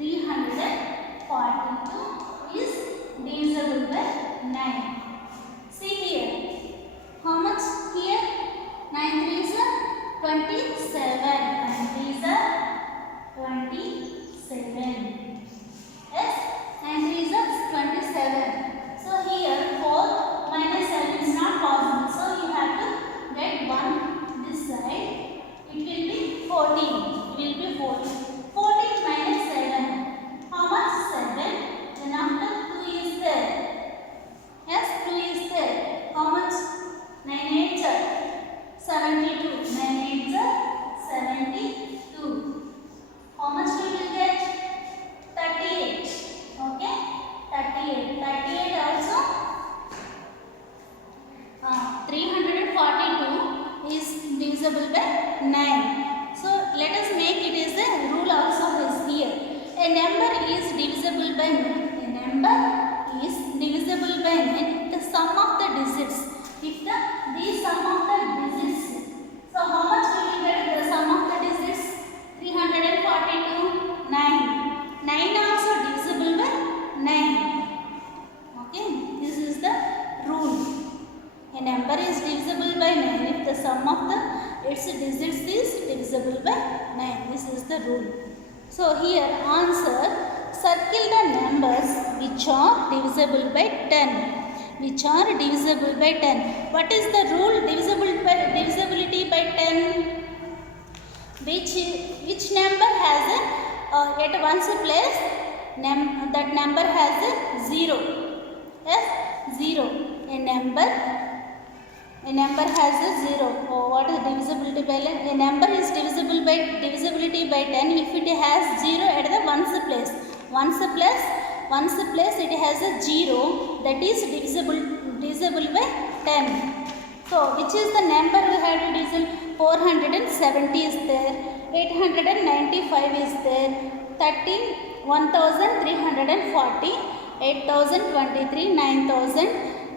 342 is divisible by 9. See here. How much here? 9 3s are 27. 9 3s are 27. Yes, 9 3s are 27. So here 4 minus 7 is not possible. So you have to get 1 this side. It will be 14. It will be 14. 14 minus 7. How much? 7. Then after 2 is there. Yes, 2 is there. How much? 9 8 are 72. 9 8 are 72. How much we will get? 38. Okay? 38. 38 also 342 is divisible by 9. So let us make it as a rule also is here. A number is divisible by 9. A number is divisible by 9 if the sum of the digits. If the sum of the digits. So how much we will get the sum of the digits? 342, 9. 9 also divisible by 9. Okay, this is the rule. A number is divisible by 9 if the sum of its digits is divisible by 9. This is the rule. So here answer, circle the numbers which are divisible by 10. Which are divisible by 10. What is the rule? Divisibility by 10. Which number has at one's place that number has a 0. Yes, 0. A number has a 0. Oh, what is divisibility by 10? A number is divisibility by 10 if it has 0 at the ones place. Ones place it has a 0, that is divisible by 10. So which is the number we have to divisible? 470 is there, 895 is there, 13,340, 8,023, 9,000,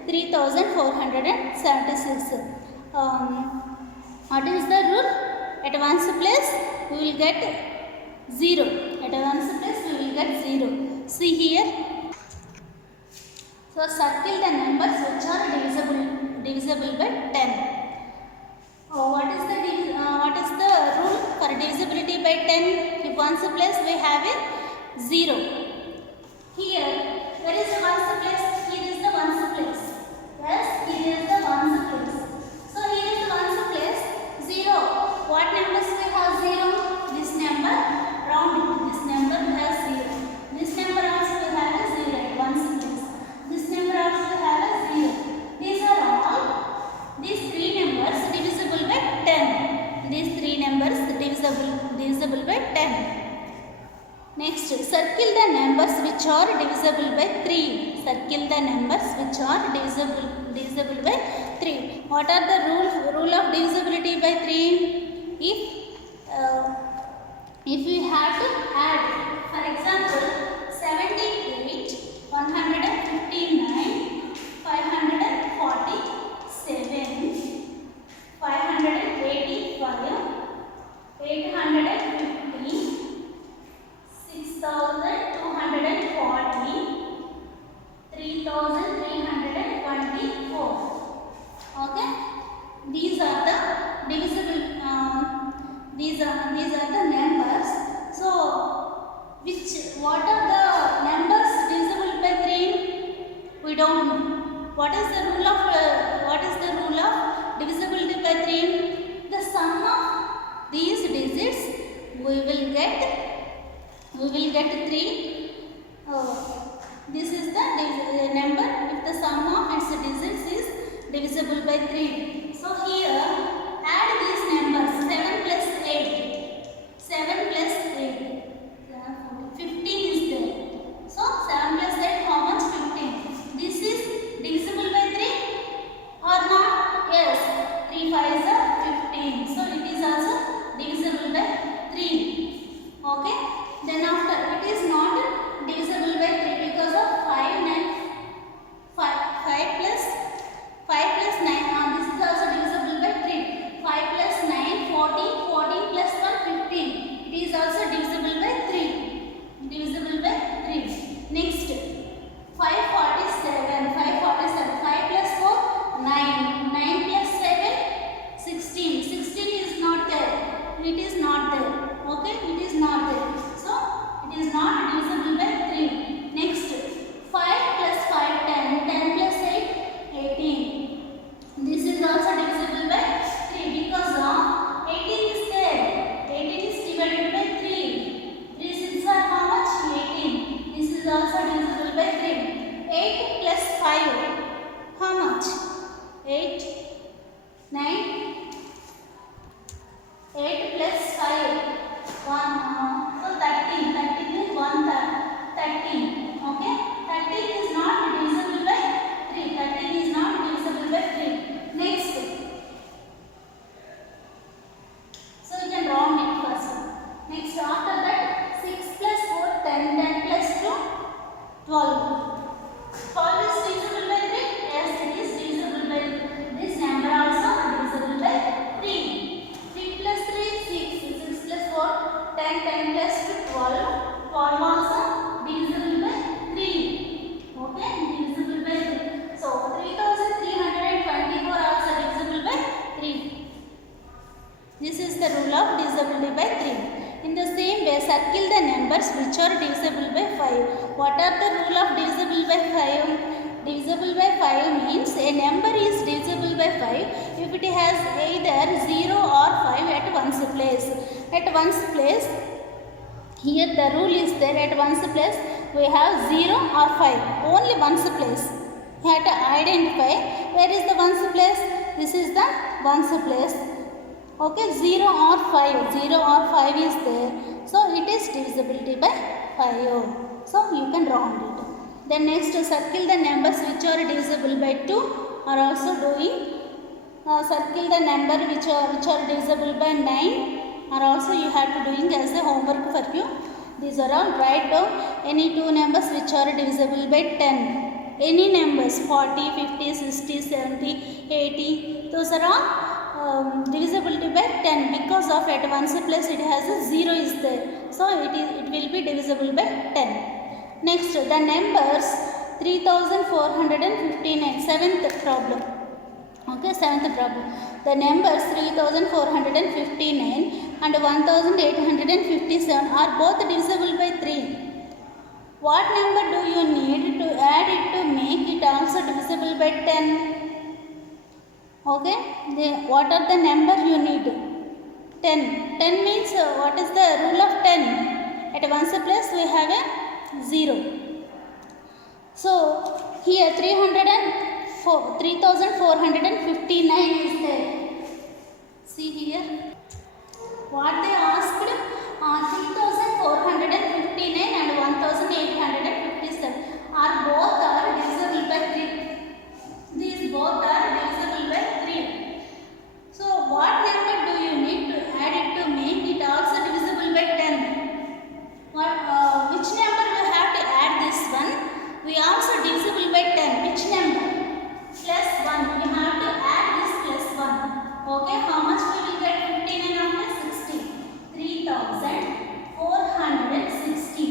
3,476. What is the rule? At one's place we will get 0. At one's place we will get 0. See here. So circle the numbers which are divisible by 10. What is the rule for divisibility by 10? If one's place we have a 0. Here, where is the ones place? Here is the ones place. Yes, here is the ones place. So here is the ones place 0. What numbers we have 0? This number, round this number has 0. This number also we have a 0 at ones place. This number also we have a 0. These are all these 3 numbers divisible by 10. These 3 numbers divisible by 10. Next, circle the numbers which are divisible by 3. Circle the numbers which are divisible by 3. What are the rule of divisibility by 3? If we have to add, for example, 78, 159, 547, 585, 850, 6,240, 3,324. Okay, these are the divisible. These are the numbers. So, what are the numbers divisible by 3? We don't know. What is the rule of divisibility by 3? The sum of these digits we will get 3. This is the number if the sum of its digits is divisible by 3. So here add these numbers. 7 plus 8. 7 plus 8. 15 is there. So 7 plus 8, how much? 15. This is divisible by 3 or not? Yes. 3 5s are 15. So it is also divisible by 3. Okay. Then after it is not divisible by 3 because of 5 plus 9. This is also divisible by 3. 5 plus 9, 14. 14 plus 1, 15. It is also divisible by 3. Divisible circle the numbers which are divisible by 5. What are the rule of divisible by 5? Divisible by 5 means a number is divisible by 5 if it has either 0 or 5 at one's place. At one's place, here the rule is there, at one's place we have 0 or 5, only one's place. You have to identify where is the one's place. This is the one's place. Okay, 0 or 5, 0 or 5 is there. So it is divisibility by 5. So you can round it. Then next, circle the numbers which are divisible by 2 are also doing. Circle the number which are divisible by 9 are also you have to doing as a homework for you. These are all. Write down any two numbers which are divisible by 10. Any numbers 40, 50, 60, 70, 80, those are all divisibility by 10 because of at one's place it has a 0 is there. So it will be divisible by 10. Next, the numbers 3459, seventh problem. Okay, seventh problem. The numbers 3459 and 1857 are both divisible by 3. What number do you need to add it to make it also divisible by 10? Okay, what are the number you need? 10. 10 means what is the rule of 10? At one's place we have a 0. So here 3459 is there. See here. What they asked? 3459 and 1857 are both are divisible by 3. These both are divisible by 3. So what number do you need to add it to make it also divisible by 10? Which number you have to add this one? We also divisible by 10. Which number? Plus 1. You have to add this plus 1. Okay, how much we will get? 59 after 60. 3460.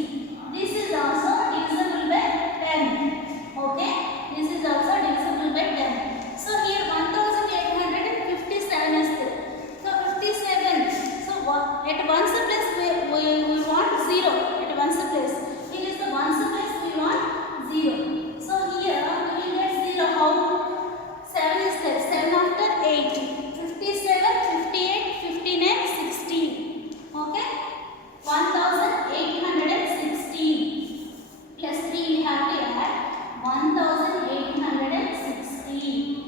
This is also divisible by 10. Okay, this is also divisible by 10. So here 1857 is there. So 57. So at one's place we want 0. At one's place. Here is the one's place we want 0. So here we will get 0. How? 7 is there. 7 after 8. 57, 58, 59, 16. Okay? 1816 plus 3 we have to add 1816.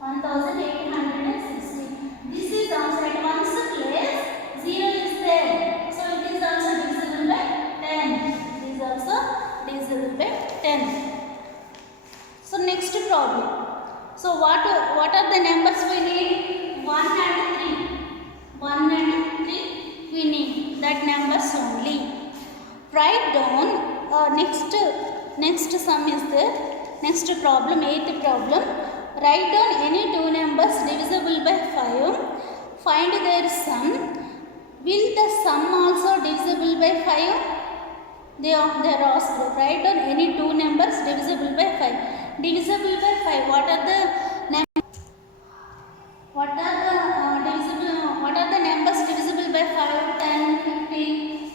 1816. This is also at one's place 0 is there. So it is also divisible by 10. It is also divisible by 10. So next problem. So what are the numbers we need? 1 and 3. 1 and 3 we need. That numbers only. Write down next sum is there. Next problem, 8th problem. Write down any two numbers divisible by 5. Find their sum. Will the sum also divisible by 5? They are asked. Write down any two numbers divisible by 5. Divisible by 5. What are the numbers? What are the numbers divisible by 5, 10, 15?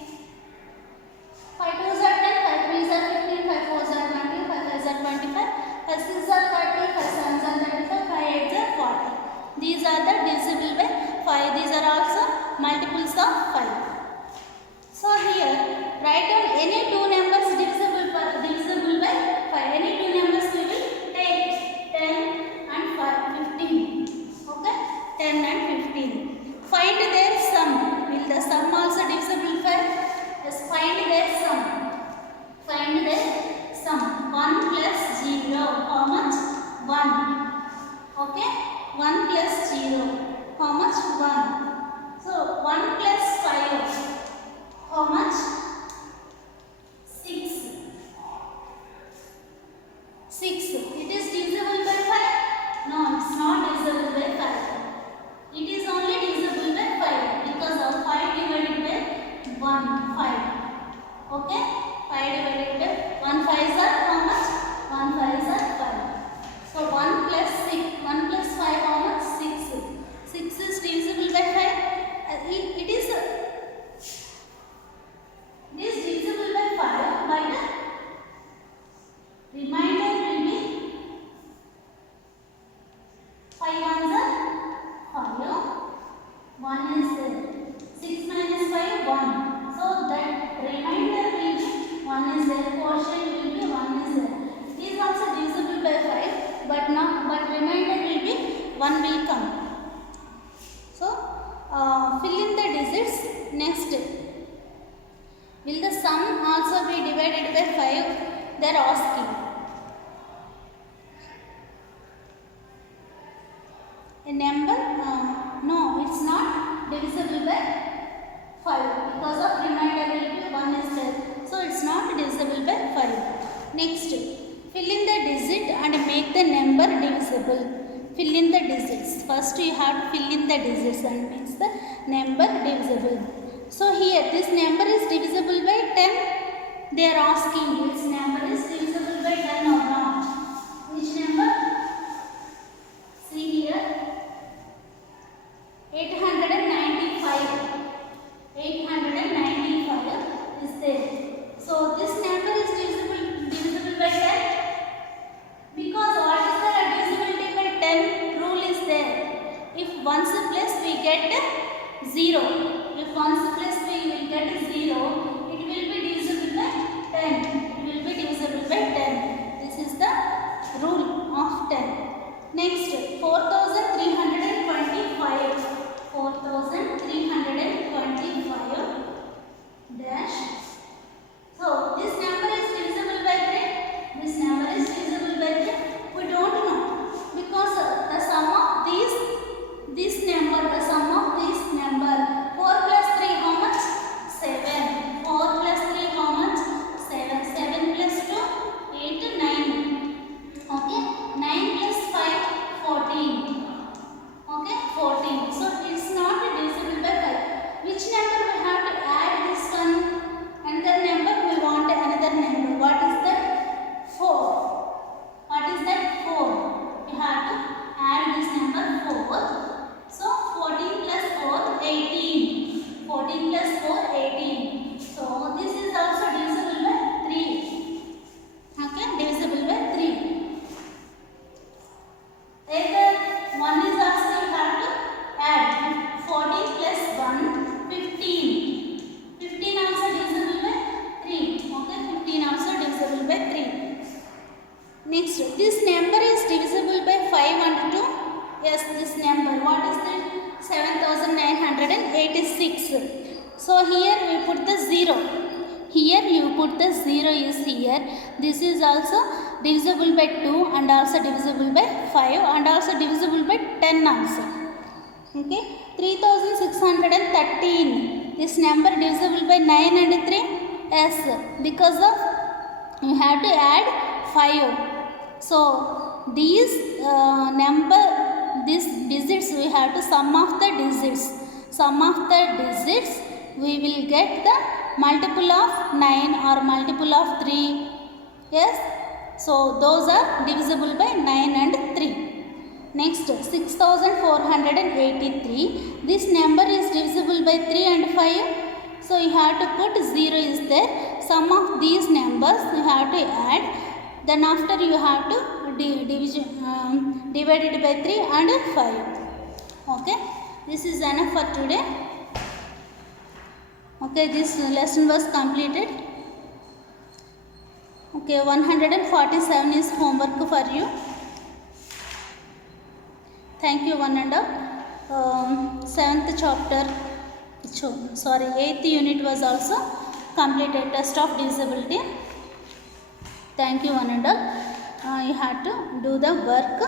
5 2s are 10, 5 3s are 15, 5 4s are 20, 5 5s are 25, 5 6s are 30, 5 7s are 35, 5 8s are 40. These are the divisible by 5. These are also multiples of 5. So here, write down any two numbers divisible by 5. Any two numbers we will take 10 and 15. Okay, 10 and 15. Find their sum. Will the sum also divisible by? Yes, find their sum. Find their sum. 1 plus 0. How much? 1. Okay, 1 plus 0. How much? 1. So 1 plus 5. How much? 6. 6. It is divisible by 5? No, it's not divisible by 5. It is only divisible by 5 because of 5 divided by 1, 5. Okay? 5 divided by 1 5s are how much? 1 5s are 5. So 1 plus 6, 1 plus 5 how much? 6. 6 is divisible by 5. It is sum also be divided by 5? They are asking. A number, no, it's not divisible by 5 because of remainder will be 1 is there. So it's not divisible by 5. Next, fill in the digit and make the number divisible. Fill in the digits. First you have to fill in the digits and makes the number divisible. So here this number is divisible by 10. They are asking this number is divisible by 10 or not. Which number? See here. 895. 895 is there. So this number is divisible by 10 because what is the divisibility by 10 rule is there. If ones plus we get 0. If ones plus we will get 0, it will be divisible by 10. It will be divisible by 10. This is the rule of 10. Next, 4325. 4325 dash. So this number is divisible by 3. This number is divisible by 3. We don't know because the sum of this number, the sum of this number, 4 plus 3 how much? 7. 4 plus 3 how much? 7. 7 plus 2, 8, 9. Okay. 9 plus 5, 14. Okay, 14. So it's not divisible by 5. Which number we have to add this one? Another number we want another number. What is that? 4. What is that? 4. We have to add this number 4. So 14 plus 4, 18. 14 plus 4, 18. So this is also divisible by 3. Okay, divisible by 3. Either one is also you have to add 14 plus 1, 15. 15 also divisible by 3. Okay, 15 also divisible by 3. Next, this number is divisible by 5 and 2. Yes, this number. What is that? 7986. So here we put the 0. Here you put the 0 is here. This is also divisible by 2 and also divisible by 5 and also divisible by 10 also. Okay. 3613. This number divisible by 9 and 3. Yes. Because of you have to add 5. So these these digits we have to sum of the digits. Sum of the digits we will get the multiple of 9 or multiple of 3. Yes. So those are divisible by 9 and 3. Next, 6483. This number is divisible by 3 and 5. So you have to put 0 is there. Sum of these numbers you have to add. Then after you have to divide it by 3 and 5. Okay. This is enough for today. Okay, this lesson was completed. Okay, 147 is homework for you. Thank you, one and all. 7th chapter, sorry, 8th unit was also completed, test of divisibility. Thank you, one and all. You have to do the work.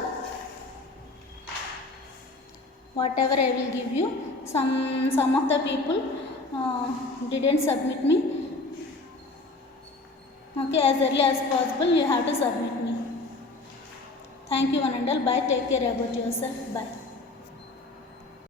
Whatever I will give you. Some of the people didn't submit me. Okay, as early as possible you have to submit me. Thank you, one and all. Bye. Take care about yourself. Bye.